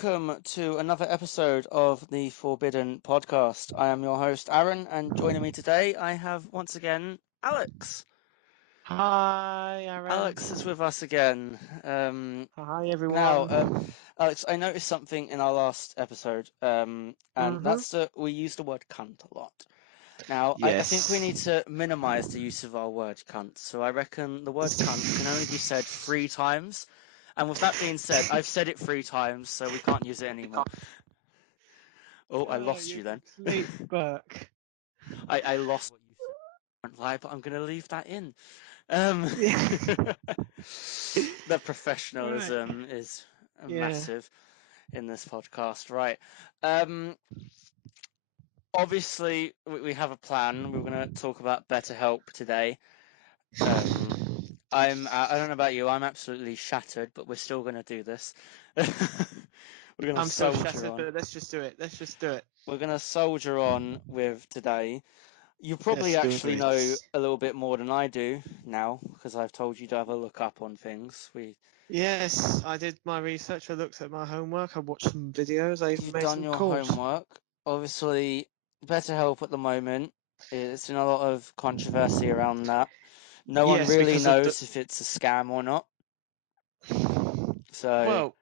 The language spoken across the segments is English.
welcome to another episode of the Forbidden Podcast. I am your host, Aaron, and joining me today, I have once again Alex. Hi, Aaron. Alex is with us again. Hi, everyone. Now, Alex, I noticed something in our last episode, and that's that we use the word cunt a lot. Now, I think we need Yes. to minimise the use of our word cunt, so I reckon the word cunt can only be said 3 times. And with that being said, I've said it 3 times, so we can't use it anymore. Oh, I lost you then. Complete Burke. I lost what you said. I won't lie, but I'm going to leave that in. Um, Yeah. the professionalism Right. is Yeah. massive in this podcast, right? Um, Obviously, we have a plan. We're going to talk about BetterHelp today. Um, I don't know about you. I'm absolutely shattered, but we're still going to do this. We're going to I'm so soldier shattered, on. but let's just do it. Let's just do it. We're going to soldier on with today. You probably Let's do actually know it. a little bit more than I do now because I've told you to have a look up on things. Yes, I did my research. I looked at my homework. I watched some videos. I even You've made done some your calls. homework. Obviously, BetterHelp at the moment it's in a lot of controversy around that. No one Yes, really because of knows if it's a scam or not. So well,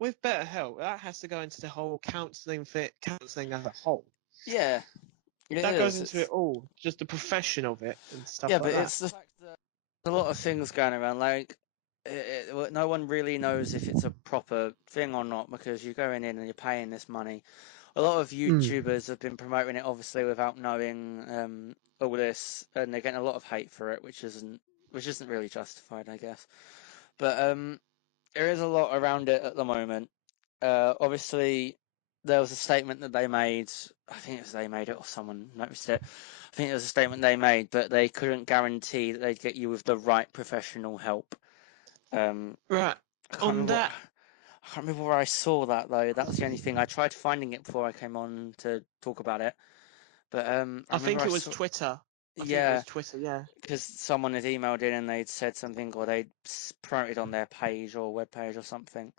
with BetterHelp, that has to go into the whole counselling as a whole. yeah, it That goes is. into it all, just the profession of it and stuff Yeah, like but that. it's the fact that there's a lot of things going around. Like, no one really knows if it's a proper thing or not because you're going in and you're paying this money. A lot of YouTubers have been promoting it obviously without knowing all this, and they're getting a lot of hate for it, which isn't really justified, I guess. But there is a lot around it at the moment. Obviously, there was a statement that they made. I think it was they made it or someone noticed it. I think it was a statement they made, but they couldn't guarantee that they'd get you with the right professional help. Right. I can't On remember. that, I can't remember where I saw that though. That was the only thing. I tried finding it before I came on to talk about it, but I I remember think I it was saw. Twitter. I think it Yeah, was Twitter, yeah. because someone had emailed in and they'd said something, or they'd promoted on their page or web page or something.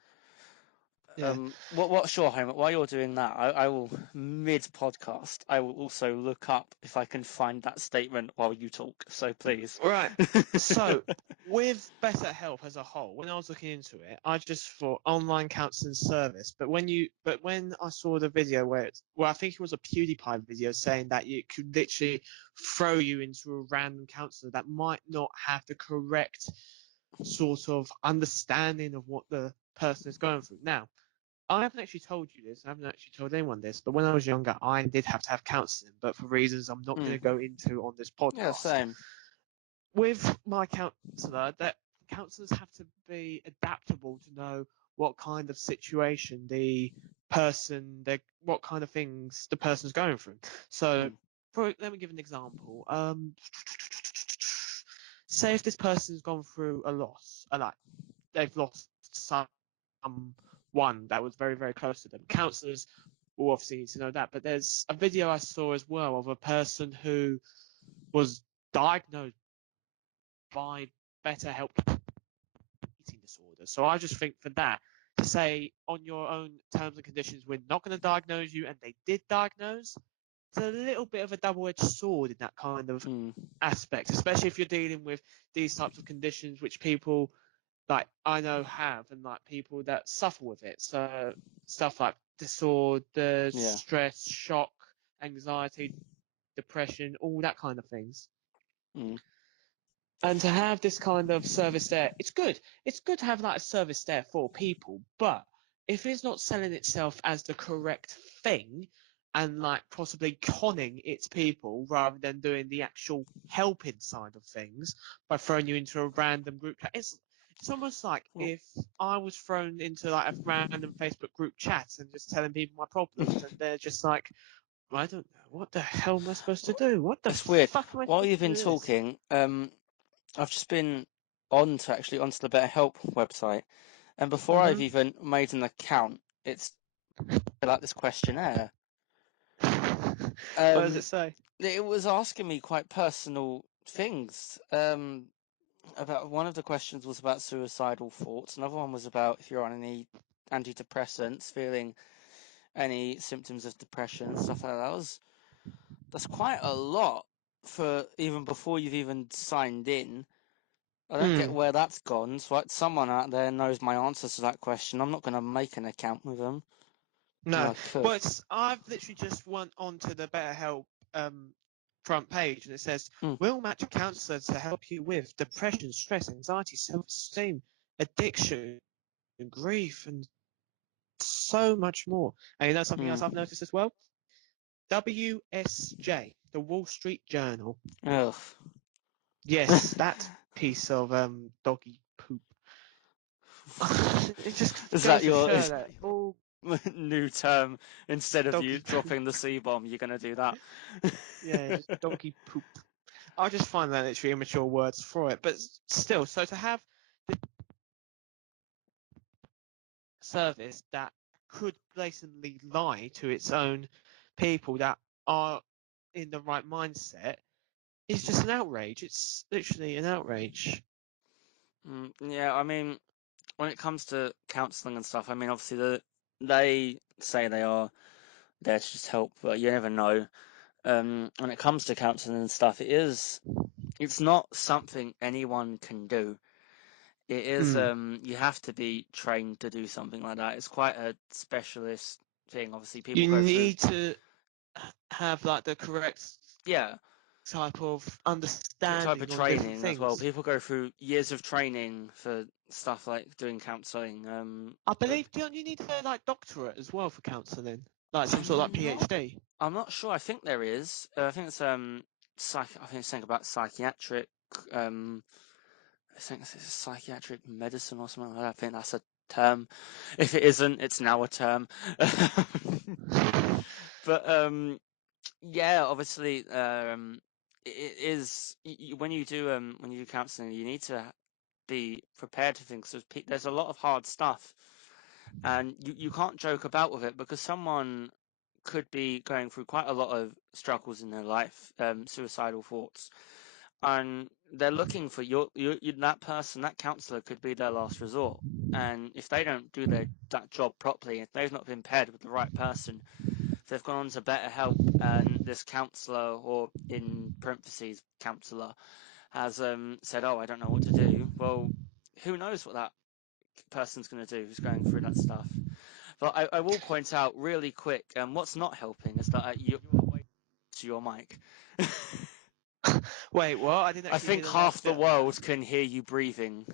Yeah. What's your homework? While you're doing that, I will mid podcast. I will also look up if I can find that statement while you talk. So please. Right. So, with BetterHelp as a whole, when I was looking into it, I just thought online counselling service. But when I saw the video well, I think it was a PewDiePie video saying that you could literally throw you into a random counsellor that might not have the correct sort of understanding of what the person is going through. Now, I haven't actually told you this. I haven't actually told anyone this. But when I was younger, I did have to have counselling, but for reasons I'm not going to go into on this Yeah, podcast. same. With my counsellor, that counsellors have to be adaptable to know what kind of situation what kind of things the person's going through. So, Mm. let me give an example. Say if this person's gone through a loss, like they've lost someone that was very, very close to them. Counsellors will obviously need to know that. But there's a video I saw as well of a person who was diagnosed by BetterHelp eating disorder. So I just think for that, to say on your own terms and conditions, we're not going to diagnose you, and they did diagnose, it's a little bit of a double-edged sword in that kind of Mm. aspect, especially if you're dealing with these types of conditions which people like I know have and like people that suffer with it. So stuff like disorder, Yeah. stress, shock, anxiety, depression, all that kind of things. Mm. And to have this kind of service there, it's good. It's good to have like a service there for people, but if it's not selling itself as the correct thing and like possibly conning its people rather than doing the actual helping side of things by throwing you into a random group chat, it's almost like Well, if I was thrown into like a random Facebook group chat and just telling people my problems, and they're just like, I don't know, what the hell am I supposed to do? What the it's weird. fuck am I While supposed you've to do been with this? talking, I've just been onto the BetterHelp website, and before I've Mm-hmm. even made an account, it's like this questionnaire. What does Um, it say? it was asking me quite personal things. About one of the questions was about suicidal thoughts. Another one was about if you're on any antidepressants, feeling any symptoms of depression, stuff like that. That's quite a lot for even before you've even signed in. I don't get Mm. where that's gone. So like someone out there knows my answers to that question. I'm not going to make an account with them. Well, No, I could. well, I've literally just went onto the BetterHelp front page, and it says Mm, we'll match a counsellor to help you with depression, stress, anxiety, self-esteem, addiction, grief, and so much more. And you know something else I've mm. noticed as well? WSJ, the Wall Street Journal. Ugh. Yes, that piece of doggy poop. It just Is that goes to your show that all new term? Instead of you doggy poop. dropping the C bomb, you're going to do that. Yeah, just doggy poop. I just find that literally immature words for it. But still, so to have this service that could blatantly lie to its own people that are in the right mindset is just an outrage. It's literally an outrage. Yeah, I mean, when it comes to counselling and stuff, I mean, obviously they say they are there to just help, but you never know. When it comes to counselling and stuff, it's not something anyone can do. It is Mm. you have to be trained to do something like that. It's quite a specialist thing. Obviously, people You go through, need to have like the correct yeah, type of type of understanding on different training as well. things. People go through years of training for stuff like doing counselling. I But believe don't you need a like doctorate as well for counselling, like some sort of like I'm not PhD? I'm not sure. I think there is. I think it's I think it's something about psychiatric. Um, I think it's psychiatric medicine or something like that. I think that's a term. If it isn't, it's now a term. But yeah, obviously, it is when you do counselling, you need to be prepared for things. There's a lot of hard stuff, and you can't joke about with it because someone could be going through quite a lot of struggles in their life, suicidal thoughts, and they're looking for that person, that counsellor could be their last resort. And if they don't do that job properly, if they've not been paired with the right person, if they've gone on to BetterHelp and this counsellor, or in parentheses counsellor, has said, "Oh, I don't know what to do," well, who knows what that person's going to do who's going through that stuff. But I will point out really quick, what's not helping is that you are way to your mic. Wait, what? I didn't I actually hear think the last half the bit of that. world can hear you breathing.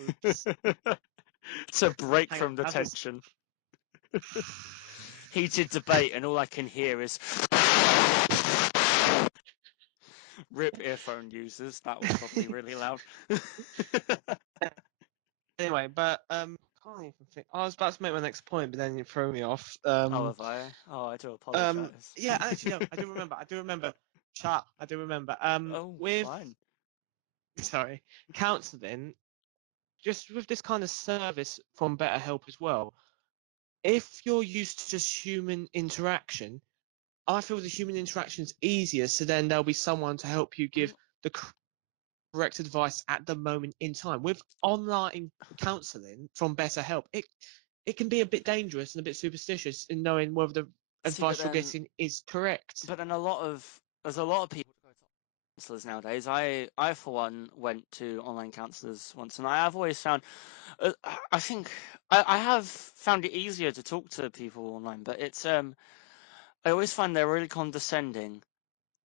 Oops. To break Hang on. from the How's this? tension. Heated debate, and all I can hear is rip earphone users. That was probably really loud. Anyway, but can't even think. I was about to make my next point, but then you threw me off. Oh, have I? Oh, I do apologise. Yeah, actually, no, I do remember. I do remember. Shut up. I do remember. Oh, With fine. sorry, counselling, just with this kind of service from BetterHelp as well. If you're used to just human interaction, I feel the human interaction is easier, so then there'll be someone to help you Mm, give the correct advice at the moment in time. With online counselling from BetterHelp, it can be a bit dangerous and a bit superstitious in knowing whether the See, but advice you're then, getting is correct. but then there's a lot of people who go to counsellors nowadays. I for one went to online counsellors once, and I have always found, uh, I think I have found it easier to talk to people online, but I always find they're really condescending.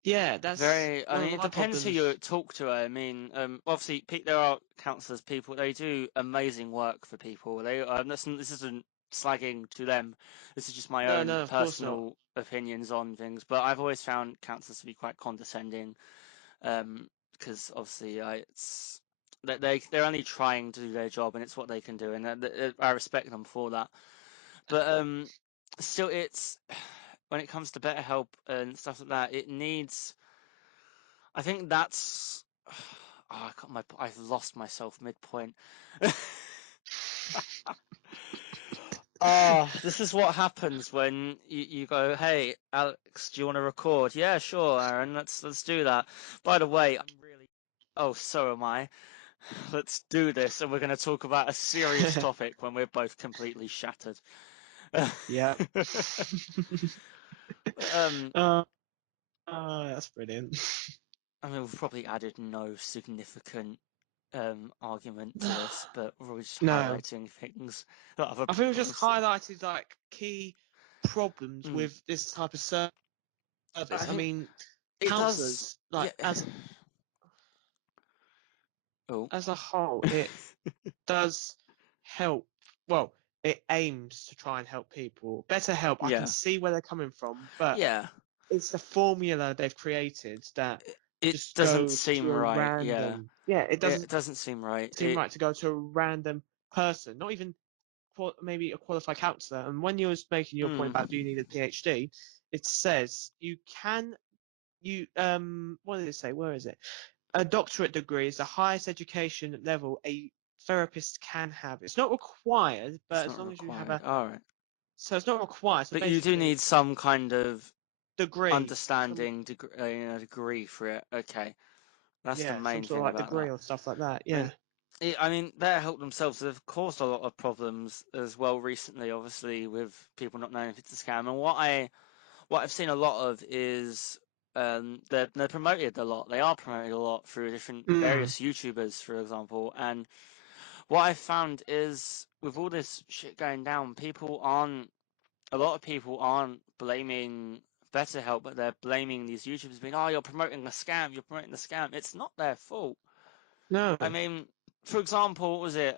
Yeah, that's Very. I one of mean, it my depends who you problems. talk to. I mean, obviously, there are counsellors, people. They do amazing work for people. This isn't slagging to them. This is just my No, own no, of course not. personal opinions on things. But I've always found counsellors to be quite condescending. Because obviously, they're only trying to do their job, and it's what they can do, and I respect them for that. But still, it's when it comes to BetterHelp and stuff like that, it needs. I think that's. Oh, I've lost myself midpoint. This is what happens when you go, "Hey, Alex, do you want to record?" "Yeah, sure, Aaron. Let's do that." By the way, I'm really. Oh, so am I. let's do this, and we're going to talk about a serious topic when we're both completely shattered. Yeah. um, uh, that's brilliant. I mean, we've probably added no significant argument to this, but we're just No, highlighting things that other I think we people just have said. highlighted like key problems Mm. with this type of service. I I think mean, it does. counsellors, Yeah. like Oh. as a whole, it does help. Well, it aims to try and help people. Better help. I can Yeah. see where they're coming from, but Yeah. it's the formula they've created that It just doesn't goes to seem a right. Yeah. random. Yeah, it It doesn't doesn't seem right. seem right to go to a random person, not even maybe a qualified counsellor. And when you was making your point Mm, about do you need a PhD, it says you can. What did it say? Where is it? A doctorate degree is the highest education level a therapist can have. It's not required, but it's as not long as you have a, required. All right. so it's not required. So But you do basically, need some kind of degree, some understanding degree for it. Okay. That's the yeah, some main sort of thing like about degree that. or stuff like that. I mean, Yeah. I mean, BetterHelp themselves have caused a lot of problems as well recently, obviously, with people not knowing if it's a scam. And what I've seen a lot of is they're promoted a lot. They are promoted a lot through different Mm. various YouTubers, for example. And what I've found is with all this shit going down, a lot of people aren't blaming BetterHelp, but they're blaming these YouTubers being, oh, you're promoting a scam, you're promoting the scam. It's not their fault. No, I mean, for example, what was it?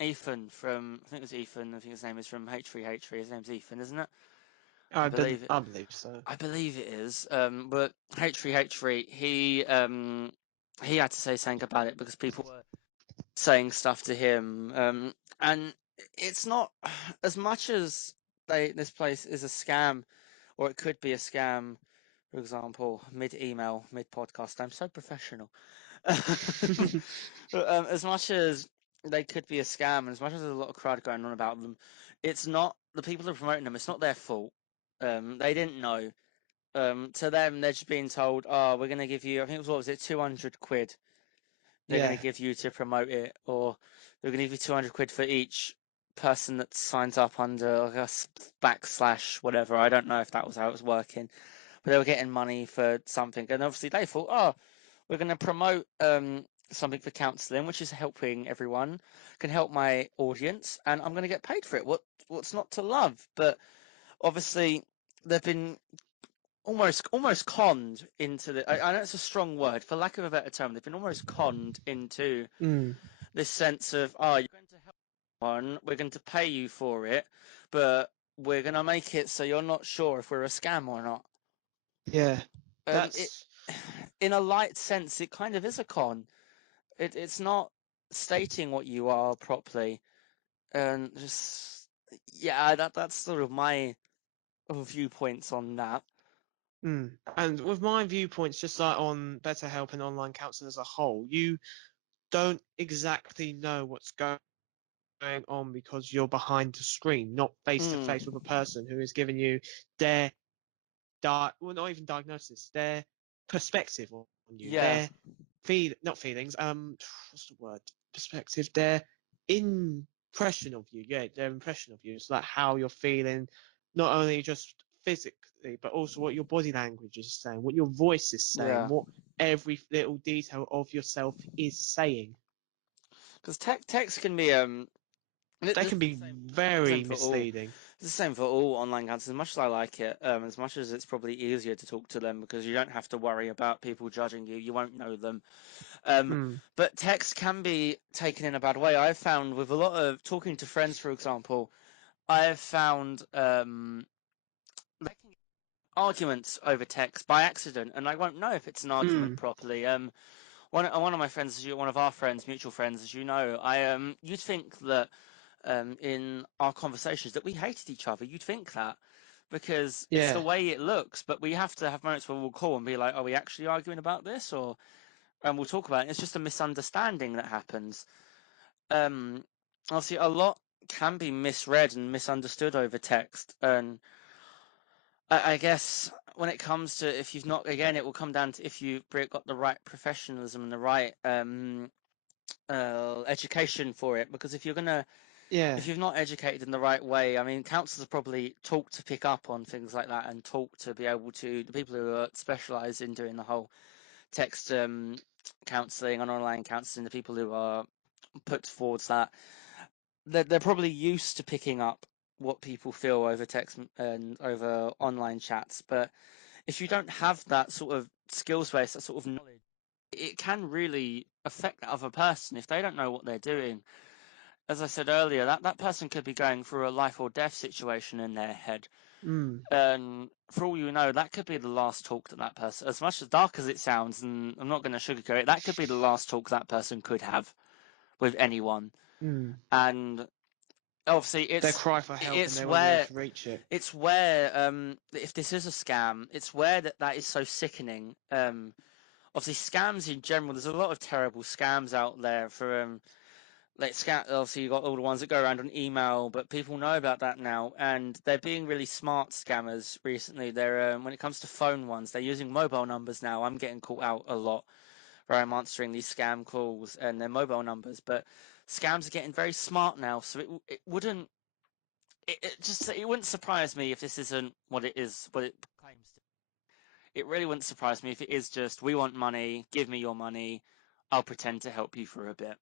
Ethan from, I think it was Ethan, I think his name is from H3H3. His name's Ethan, isn't it? I believe it. I believe so. I believe it is. But H3H3, he had to say something about it because people were saying stuff to him. And it's not as much as this place is a scam, or it could be a scam. For example, mid email, mid podcast. I'm so professional. But, as much as they could be a scam, and as much as there's a lot of crowd going on about them, it's not the people who are promoting them. It's not their fault. They didn't know. To them, they're just being told, "Oh, we're going to give you." I think it was what was it, 200 quid. They're going Yeah. to give you to promote it, or they're going to give you 200 quid for each person that signs up under like a backslash whatever. I don't know if that was how it was working, but they were getting money for something, and obviously they thought, "Oh, we're going to promote something for counselling, which is helping everyone, can help my audience, and I'm going to get paid for it. What's not to love?" But obviously, they've been almost conned into the. I know it's a strong word, for lack of a better term. They've been almost conned into Mm. this sense of, oh, you're going to help one, we're going to pay you for it, but we're going to make it so you're not sure if we're a scam or not. Yeah. It, That's. in a light sense, it kind of is a con. It's not stating what you are properly, and just yeah, that's sort of my viewpoints on that. Mm. And with my viewpoints, just like on BetterHelp and online counselling as a whole, you don't exactly know what's going on because you're behind the screen, not face to Mm, face with a person who is giving you their well, not even diagnosis, their perspective on you, yeah, their not feelings, what's the word? Perspective, their impression of you. Yeah, their impression of you. It's like how you're feeling, not only just physically, but also what your body language is saying, what your voice is saying, yeah. what every little detail of yourself is saying. Because text can be They this can is be the very same for all. misleading. It's the same for all online counselors. As much as I like it, as much as it's probably easier to talk to them because you don't have to worry about people judging you. You won't know them. Um, Hmm. but text can be taken in a bad way. I've found with a lot of talking to friends, for example, I've found they can get arguments over text by accident, and I won't know if it's an Hmm. argument properly. One of my friends, one of our friends, mutual friends, as you know, you'd think that in our conversations that we hated each other. You'd think that because it's the Yeah. way it looks, but we have to have moments where we'll call and be like, "Are we actually arguing about this?" Or and we'll talk about it. It's just a misunderstanding that happens. Um, Obviously, a lot can be misread and misunderstood over text, and I guess when it comes to if you've not, again, it will come down to if you've got the right professionalism and the right education for it, because Yeah. if you've not educated in the right way, I mean, counsellors are probably taught to pick up on things like that and taught to be able to, the people who are specialised in doing the whole text counselling and online counselling, the people who are put towards that, they're probably used to picking up what people feel over text and over online chats. But if you don't have that sort of skills base, that sort of knowledge, it can really affect that other person if they don't know what they're doing. As I said earlier, that person could be going through a life or death situation in their head. Mm. And for all you know, that could be the last talk that person, as much as dark as it sounds, and I'm not going to sugarcoat it, that could be the last talk that person could have with anyone. Mm. And obviously, They cry for help and it's they won't be able where to reach it. if this is a scam, it's where that is so sickening. Obviously, scams in general, there's a lot of terrible scams out there for like scam. Obviously, you got all the ones that go around on email, but people know about that now, and they're being really smart scammers recently. They're when it comes to phone ones, they're using mobile numbers now. I'm getting caught out a lot where I'm answering these scam calls and their mobile numbers, but scams are getting very smart now, so it wouldn't surprise me if this isn't what it is, what it claims to. It really wouldn't surprise me if it is just, we want money, give me your money, I'll pretend to help you for a bit.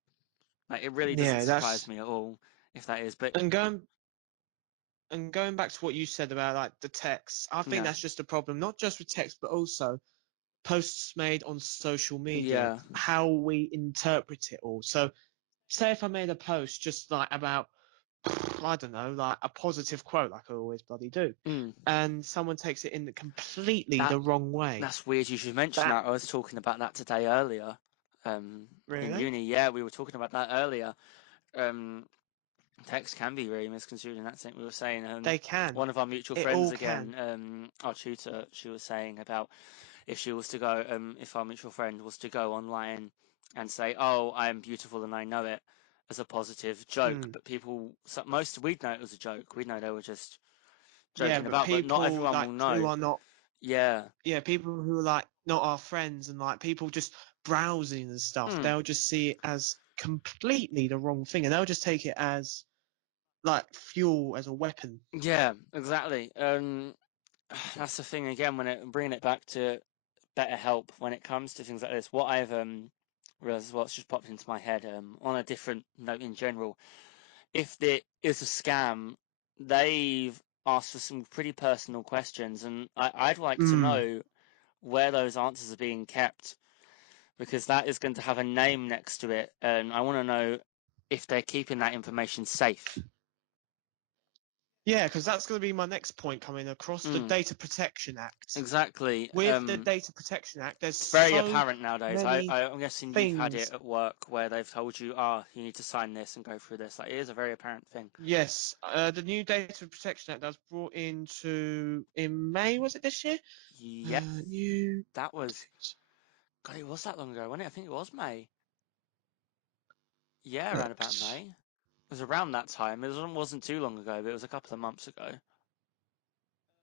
Like, it really doesn't Yeah, surprise that's me at all if that is, but and going back to what you said about like the text, I think no, that's just a problem, not just with text, but also posts made on social media, yeah, how we interpret it all. So, say if I made a post just like about, I don't know, like a positive quote, like I always bloody do, mm, and someone takes it in completely that the wrong way. that's weird. You should mention That that. I was talking about that today earlier, in really, uni. Yeah, we were talking about that earlier. Um, Text can be really misconstrued in that sense. We were saying, they can, one of our mutual it friends all again, can. our tutor, she was saying about if she was to go, if our mutual friend was to go online and say, "Oh, I am beautiful and I know it," as a positive joke, Mm. but people, most we'd know it was a joke. We'd know they were just Yeah, joking but about, but not people everyone like will who know. are not, Yeah. yeah, people who are like not our friends and like people just browsing and stuff, Mm. they'll just see it as completely the wrong thing and they'll just take it as like fuel as a weapon. Yeah, exactly. That's the thing again when bringing it back to BetterHelp when it comes to things like this. What I've realized, what's just popped into my head, on a different note in general, if it is a scam, they've asked for some pretty personal questions, and I'd like to Mm. know where those answers are being kept, because that is going to have a name next to it, and I want to know if they're keeping that information safe. Yeah, because that's going to be my next point coming across the Mm, Data Protection Act. exactly. With the Data Protection Act, there's It's very so apparent nowadays. many I'm guessing you've had it things. at work where they've told you, ah, you need to sign this and go through this. Like, it is a very apparent thing. Yes, the new Data Protection Act that was brought into in May, was it this year? Yep, New that was. date. God, it was that long ago, wasn't it? I think it was May. Yeah, around about Act. May. It was around that time. Wasn't too long ago, but it was a couple of months ago.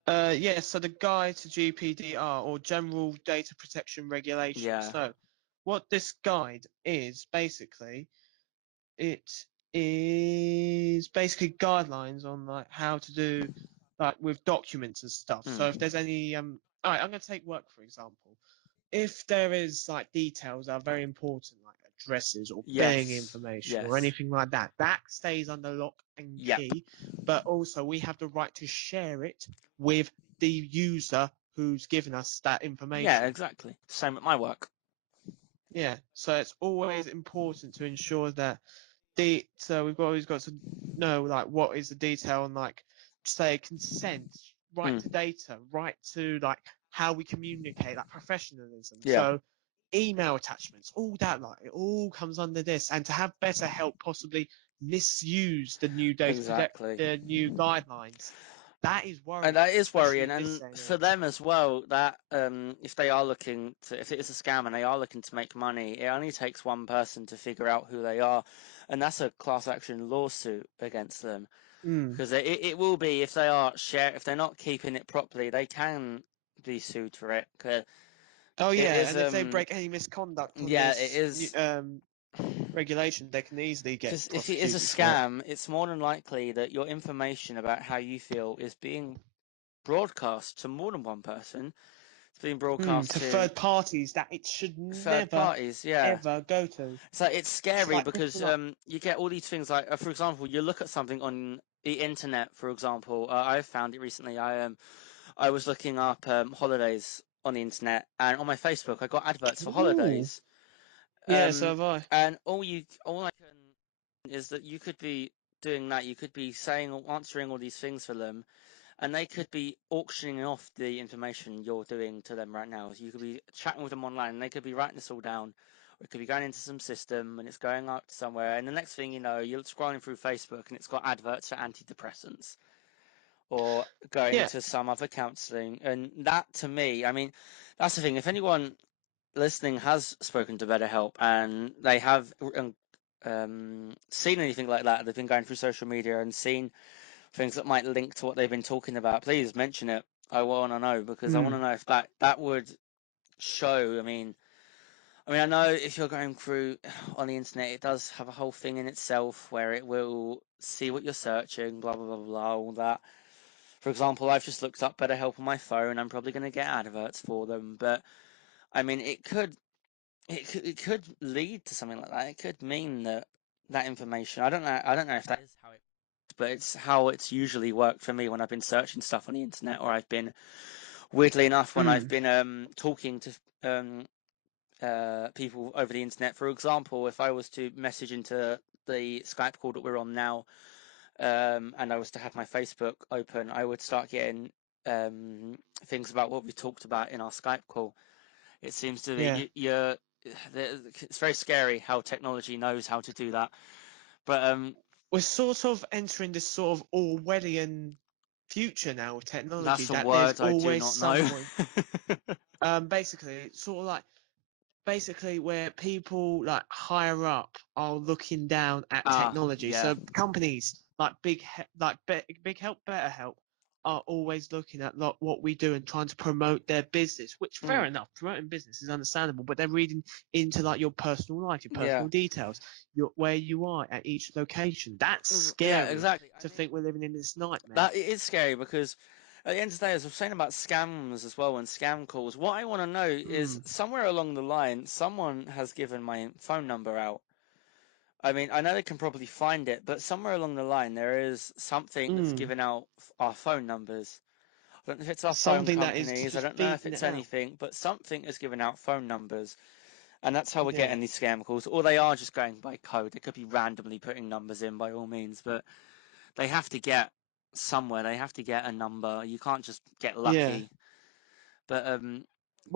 Yeah, so the guide to GPDR or General Data Protection Regulations. Yeah. So, what this guide is basically, it is basically guidelines on like how to do like with documents and stuff. So if Mm. there's any all right, I'm gonna take work for example. If there is like details that are very important, like addresses or billing Yes. information or Yes. anything like that, that stays under lock and Yep. key. But also we have the right to share it with the user who's given us that Yeah, information. exactly. Same at my work. Yeah. So it's always important to ensure that so we've always got to know like what is the detail on like say consent, right Mm. to data, right to like how we communicate, like professionalism. Yeah, So email attachments, all that like it all comes under this. And to have better help possibly misuse the new exactly. the new guidelines, that is And worrying, that is especially worrying, in this and day and for age. them as well. That if they are looking to, if it is a scam and they are looking to make money, it only takes one person to figure out who they are, and that's a class action lawsuit against them. Mm. Because it will be if they are if they're not keeping it properly, they can be sued for it. 'Cause Oh it yeah, is and if they break any misconduct on yeah, it this, is regulation, they can easily get Because if it is a prosecuted for it. scam, it's more than likely that your information about how you feel is being broadcast to more than one person. It's being broadcast To to third parties that it should third never parties. Yeah. ever go to. So it's It's scary like people because like, you get all these things like, for example, you look at something on the internet. For example, I found it recently. I was looking up holidays on the internet, and on my Facebook, I got adverts for ooh, holidays. yeah, so have I. And all I can is that you could be doing that. You could be saying or answering all these things for them, and they could be auctioning off the information you're doing to them right now. You could be chatting with them online, and they could be writing this all down, or it could be going into some system, and it's going up somewhere. And the next thing you know, you're scrolling through Facebook, and it's got adverts for antidepressants, or going Yeah, to some other counselling. And that, to me, I mean, that's the thing. If anyone listening has spoken to BetterHelp and they have seen anything like that, they've been going through social media and seen things that might link to what they've been talking about, please mention it. I want to know because I want mm, to know if that would show. I mean, I know if you're going through on the internet, it does have a whole thing in itself where it will see what you're searching, blah blah blah blah, all that. For example, I've just looked up BetterHelp on my phone. I'm probably going to get adverts for them, but I mean, it could lead to something like that. It could mean that information. I don't know if that is how it, but it's how it's usually worked for me when I've been searching stuff on the internet, or I've been, weirdly enough, when I've mm, been talking to people over the internet. For example, if I was to message into the Skype call that we're on now, and I was to have my Facebook open, I would start getting um, things about what we talked about in our Skype call. It seems to yeah. be it's very scary how technology knows how to do that. But We're sort of entering this sort of Orwellian future now with technology that's a that there's word I do always not know. someone, basically, sort of like basically where people like higher up are looking down at Ah, technology. yeah, So companies like Big Help, Better Help are always looking at what we do and trying to promote their business. Which fair mm, enough, promoting business is understandable, but they're reading into like your personal life, your yeah, personal details, your where you are at each location. That's yeah, scary exactly. I to mean, think we're living in this nightmare. that it is scary because at the end of the day, as I was saying about scams as well and scam calls, what I want to know is Mm, somewhere along the line, someone has given my phone number out. I mean, I know they can probably find it, but somewhere along the line, there is something that's mm. given out our phone numbers. I don't know if it's our phone Something that is companies, I just don't know if feeding it's it out. anything, but something is giving out phone numbers. And that's how we're Yeah, getting these scam calls. Or they are just going by code. They could be randomly putting numbers in by all means, but they have to get somewhere. They have to get a number. You can't just get yeah. lucky. But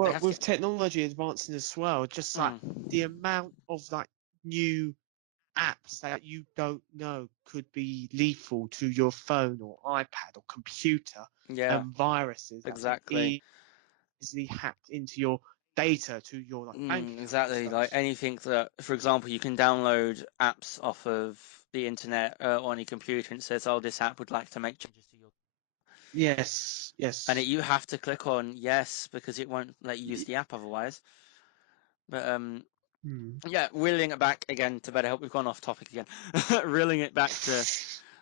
they Well, have to with get. technology advancing as well, just like Mm, the amount of like new apps that you don't know could be lethal to your phone or iPad or computer, yeah, and viruses that can exactly. easily hack into your data to your like bank account and Exactly. stuff. Like anything that, for example, you can download apps off of the internet on your computer and it says, "Oh, this app would like to make changes to your," Yes, and yes. you have to click on yes because it won't let you use the app otherwise. But Hmm. yeah, reeling it back again to BetterHelp. We've gone off topic again. Reeling it back to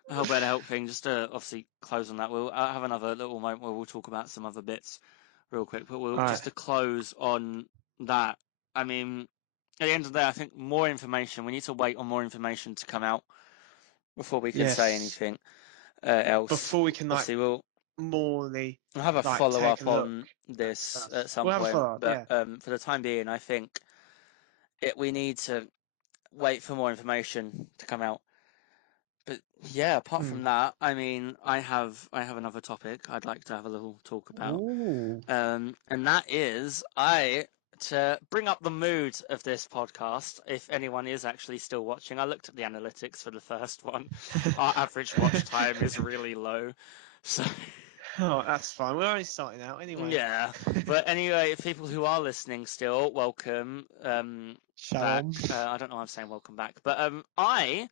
the whole BetterHelp thing. Just to obviously close on that, we'll have another little moment where we'll talk about some other bits real quick. But we'll All right. just to close on that. I mean, at the end of the day, I think more information. We need to wait on more information to come out before we can say Yes. anything else. Before we can like Obviously, morally we'll have a like follow take a up look on at this stuff. at some We'll have a point. follow up. But Yeah. for the time being, I think we need to wait for more information to come out. But yeah, apart Hmm. from that, I mean, I have another topic I'd like to have a little talk about, Ooh. and that is I to bring up the mood of this podcast. If anyone is actually still watching, I looked at the analytics for the first one. Our average watch time is really low, so Oh, that's fine. We're only starting out anyway. yeah. But anyway, people who are listening still, welcome back. Shalom. I don't know why I'm saying welcome back, but I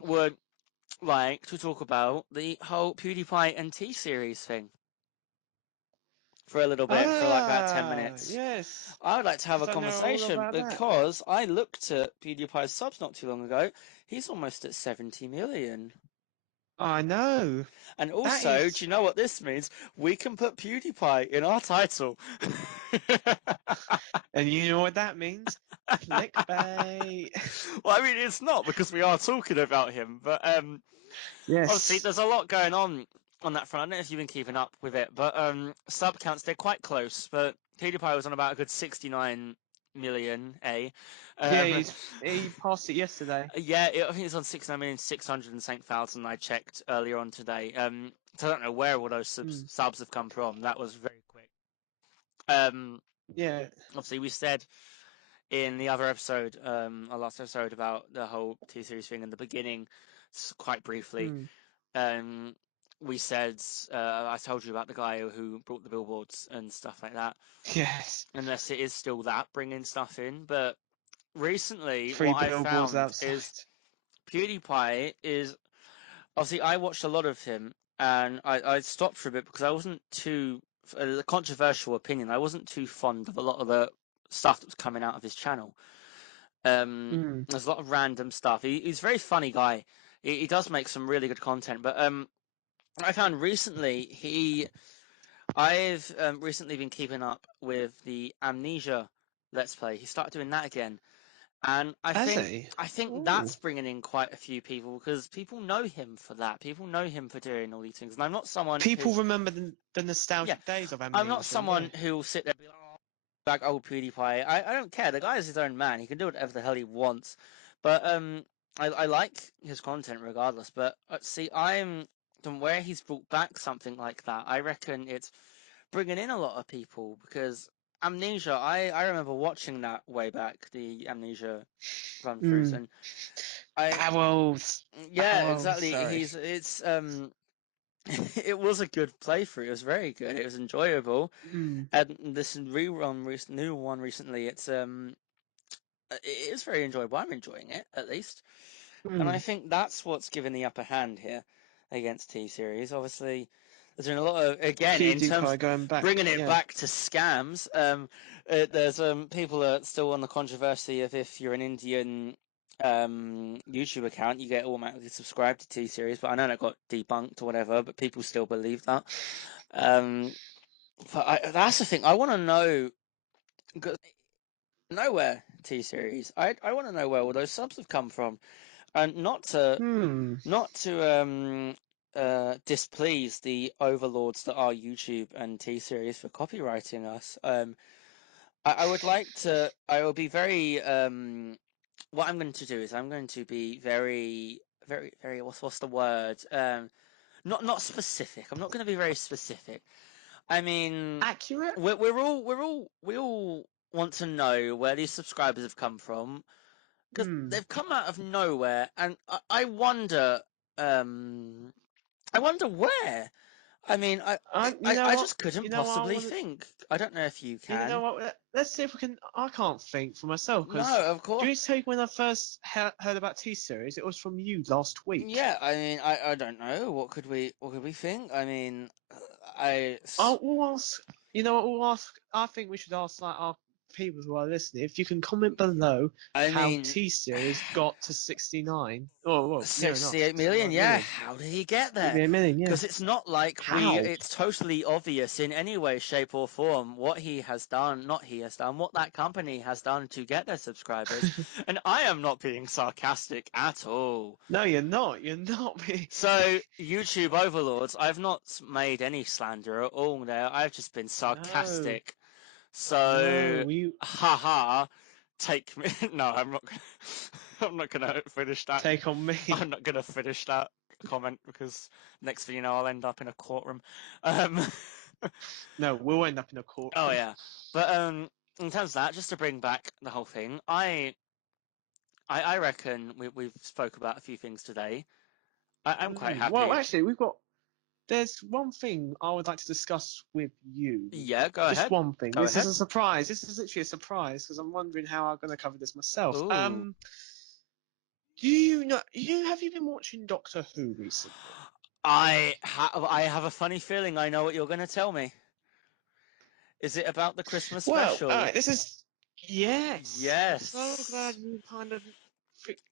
would like to talk about the whole PewDiePie and T series thing. for a little bit, for like about 10 minutes. Yes. I would like to have a I know all conversation about that. because I looked at PewDiePie's subs not too long ago. He's almost at 70 million. I know. And That also, do is. you know what this means? We can put PewDiePie in our title. And you know what that means? Clickbait. Well, I mean, it's not because we are talking about him, but obviously Yes. there's a lot going on that front. I don't know if you've been keeping up with it, but sub counts, they're quite close. But PewDiePie was on about a good 69 million, Yeah, Um, he passed it yesterday. yeah, I think it's on 69,600 and something thousand. I checked earlier on today. So I don't know where all those Mm. subs have come from. That was very quick. Um, Yeah. obviously we said in the other episode, our last episode about the whole T series thing in the beginning, quite briefly. Mm. Um, we said I told you about the guy who brought the billboards and stuff like that. Yes. Unless it is still that bringing stuff in, but recently Three what I billboards found outside. is PewDiePie is obviously I watched a lot of him and I stopped for a bit because I wasn't too a controversial opinion. I wasn't too fond of a lot of the stuff that was coming out of his channel. Mm. There's a lot of random stuff. He's a very funny guy. He does make some really good content, but I found recently I've recently been keeping up with the Amnesia Let's Play. He started doing that again, and I Has think he? I think Ooh. that's bringing in quite a few people because people know him for that. People know him for doing all these things, and I'm not someone who, People remember the yeah, nostalgic days of I'm not Amnesia. Yeah. someone who will sit there and be like old PewDiePie. I don't care. The guy is his own man. He can do whatever the hell he wants. But I like his content regardless. But see, I'm from where he's brought back something like that. I reckon it's bringing in a lot of people because Amnesia. I remember watching that way back, the Amnesia run throughs, Mm. and I Owls. yeah, Owls. exactly. Sorry. He's it's it was a good playthrough. It was very good. It was enjoyable. Mm. And this rerun, new one recently, it is very enjoyable. I'm enjoying it at least, and I Mm. think that's what's given the upper hand here against T Series. Obviously, there's been a lot of again in terms PewDiePie going back. bringing it Yeah. back to scams. There's people are still on the controversy of if you're an Indian YouTube account, you get automatically subscribed to T Series, but I know that got debunked or whatever. But people still believe that. Um, that's the thing. I want to know. Nowhere T series. I want to know where all those subs have come from, and Hmm. not to displease the overlords that are YouTube and T series for copywriting us. I would like to. I will be very. What I'm going to do is I'm going to be very, very, very. What's the word? Not specific. I'm not going to be very specific. I mean, Accurate? we all want to know where these subscribers have come from because Hmm. they've come out of nowhere, and um, I wonder where. I mean, You know I what? just couldn't You know what I possibly want to. think. I don't know if you You know can. what? Let's see if we can. I can't think for myself because. No, of Do course. you tell you when I first heard about T Series? It was from you last week. Yeah, I mean, I don't know. What could we think? I mean, I We'll ask. You know what? We'll ask. I think we should ask like our people who are listening if you can comment below I how mean, T Series got to 69. Oh, well, near enough 68 million, 69 yeah. million. How did he get there? 68 million, yeah. Because it's not like How? it's totally obvious in any way, shape, or form what he has done, not he has done, what that company has done to get their subscribers. And I am not being sarcastic at all. No, you're not. You're not. So, YouTube overlords, I've not made any slander at all there. I've just been No, sarcastic. no. So, You haha, take me. No, I'm not gonna. I'm not gonna finish that. take on me. I'm not gonna finish that comment because next thing you know, I'll end up in a courtroom. Um, No, we'll end up in a oh courtroom. yeah, but in terms of that, just to bring back the whole thing, I reckon we've spoke about a few things today. I'm quite Well, happy. actually, there's one thing I would like to discuss with you. Yeah, go Just ahead. one thing. Go This is ahead. a surprise. This is literally a surprise because I'm wondering how I'm going to cover this myself. Ooh, Do you know? Have you been watching Doctor Who recently? I have a funny feeling I know what you're gonna tell me. Is it about the Christmas Well, all special? right, this is yes. I'm so glad Yes. you kind of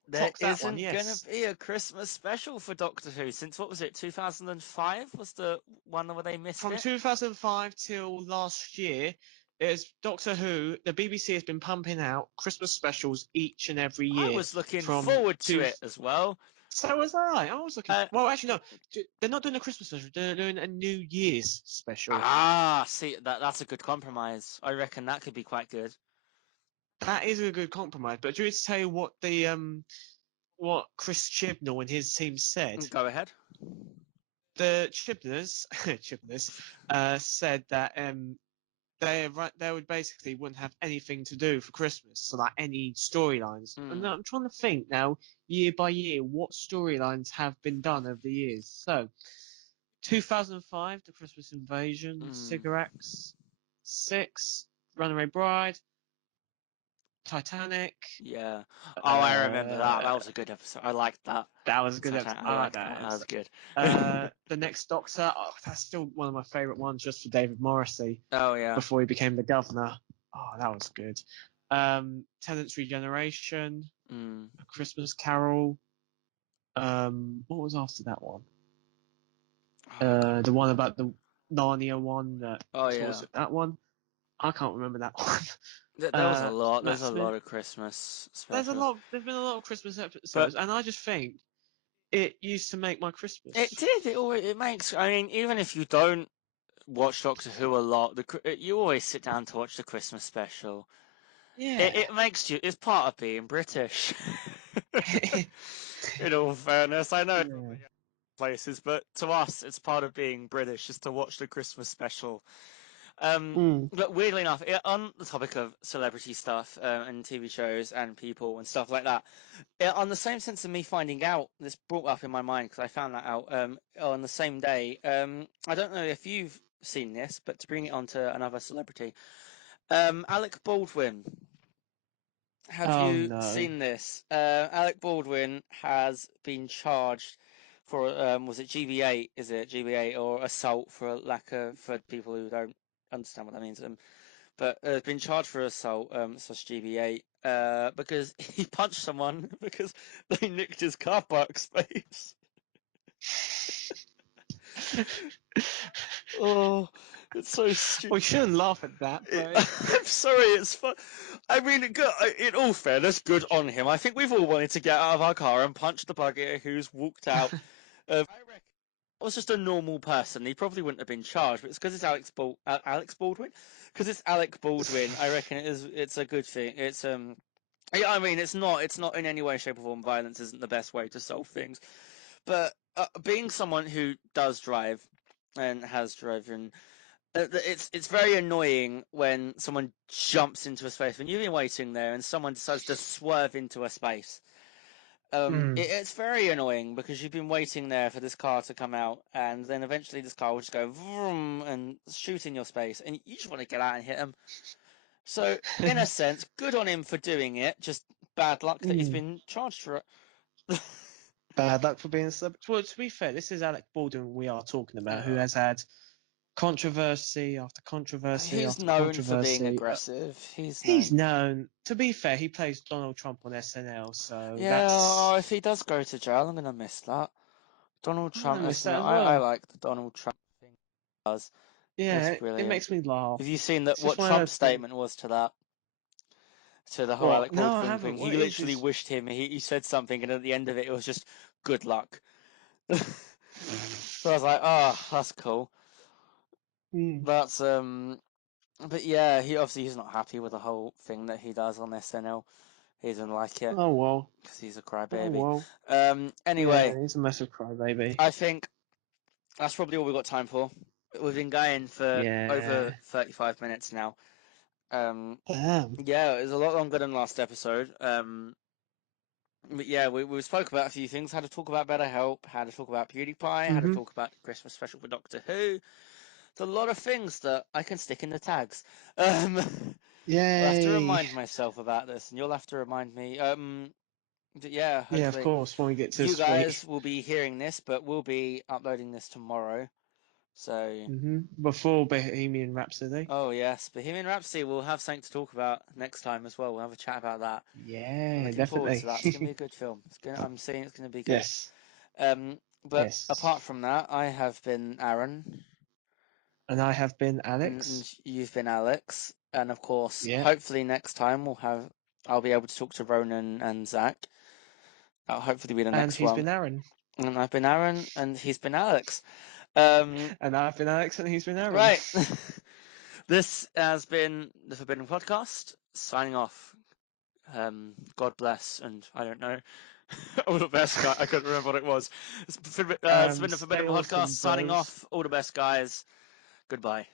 There clocked that one. isn't gonna Yes, be a Christmas special for Doctor Who since what was it, 2005 was the one where they missed from it? 2005 till last year, it's Doctor Who. The BBC has been pumping out Christmas specials each and every I year was looking from forward to two. it as well. So was I. I was looking. Uh, Well, actually, no. They're not doing a Christmas special. They're doing a New Year's special. see that's a good compromise. I reckon that could be quite good. That is a good compromise. But do you want to tell you what the what Chris Chibnall and his team said? Go ahead. The Chibners said that they would basically wouldn't have anything to do for Christmas, so like any storylines. And Mm, I'm trying to think now, year by year, what storylines have been done over the years. So, 2005, The Christmas Invasion, mm, Cigarettes, Six, Runaway Bride, Titanic. yeah. Oh, I remember that. Uh, That was a good episode. I liked that. that was a good episode. Titanic. I I like liked that that. That was episode. good. The Next Doctor. Oh, that's still one of my favourite ones, just for David Morrissey Oh yeah. before he became the governor. Oh, that was good. Tenant's Regeneration, Mm. A Christmas Carol. What was after that one? Oh, I can't The one remember. about the Narnia one. Oh What was yeah. it? That one. I can't remember that one. There was a lot. Matt There's a Smith. lot of Christmas There's a specials, lot. There's been a lot of Christmas but episodes, and I just think it used to make my it Christmas. did. It always. It makes. I mean, even if you don't watch Doctor Who a lot, you always sit down to watch the Christmas special. Yeah. It makes you. It's part of being British. In all fairness, I know it's not Yeah. many other places, but to us, it's part of being British is to watch the Christmas special. Mm. But weirdly enough, on the topic of celebrity stuff and TV shows and people and stuff like that, on the same sense of me finding out, this brought up in my mind because I found that out on the same day. I don't know if you've seen this, but to bring it on to another celebrity, Alec Baldwin. Have Oh you no. seen this? Alec Baldwin has been charged for was it GBA? Is it GBA or assault for lack of for people who don't understand what that means? But has been charged for assault slash GBA because he punched someone because they nicked his car park space. Oh, it's so stupid. We shouldn't laugh at that, but I'm sorry, it's fun. I mean, in all fairness, good on him. I think we've all wanted to get out of our car and punch the bugger who's walked out. I reckon I was just a normal person. He probably wouldn't have been charged, but it's because it's Alex Baldwin. Because it's Alec Baldwin, I reckon it's a good thing. Yeah, I mean, it's not in any way, shape, or form. Violence isn't the best way to solve things, but being someone who does drive and has driven it's very annoying when someone jumps into a space when you've been waiting there and someone decides to swerve into a space. mm, It's very annoying because you've been waiting there for this car to come out, and then eventually this car will just go vroom and shoot in your space, and you just want to get out and hit them. So, in a sense, good on him for doing it. Just bad luck that he's mm. been charged for it. Bad luck for being a celebrity. Well, to be fair, this is Alec Baldwin we are talking about, who Yeah. has had controversy after controversy He's after known for being controversy. aggressive. He's He's known. known. To be fair, he plays Donald Trump on SNL, so Yeah, that's. oh, if he does go to jail, I'm gonna miss that. Donald I'm gonna Trump miss SNL. that as I well. like the Donald Trump thing he does. It's Yeah, it brilliant. makes me laugh. Have you seen that? It's just What one of Trump's those things. statement was to that? To the whole What? Alec No, I Baldwin haven't. thing. He What is literally his? wished him. He said something, and at the end of it, it was just good luck. So I was like, oh, that's cool. Hmm. That's but yeah, he's not happy with the whole thing that he does on SNL. He doesn't like it Oh well. because he's a Oh crybaby. well. Anyway, Yeah, he's a massive crybaby. I think that's probably all we've got time for. We've been going for over Yeah. 35 minutes now. Um, Damn. yeah, it was a lot longer than last episode. But yeah, we spoke about a few things. How to talk about BetterHelp, how to talk about PewDiePie, how to Mm-hmm. talk about the Christmas special for Doctor Who. There's a lot of things that I can stick in the tags. I'll have to Yay. remind myself about this, and you'll have to remind me. But yeah, Yeah, of hopefully course. When we get to you this week. guys will be hearing this, but we'll be uploading this tomorrow. So, Before Bohemian Rhapsody. oh yes, Bohemian Rhapsody. We'll have something to talk about next time as well. We'll have a chat about that. I'm Yeah, looking forward definitely. to that. It's gonna be a good film. I'm seeing it's gonna be good. Yes. But apart Yes. from that, I have been Aaron, And I have been and Alex. you've been Alex, and of course, Yeah. hopefully next time I'll be able to talk to Ronan and Zach. That'll hopefully be the And next he's one. been Aaron. And I've been Aaron, and he's been Alex. Um, And I've been Alex and he's been Aaron. right. This has been the Forbidden Podcast. Signing off. God bless, and I don't know. All the best, guys. I couldn't remember what it was. It's been the Stay Forbidden Podcast. awesome, Signing bros. off. All the best, guys. Goodbye.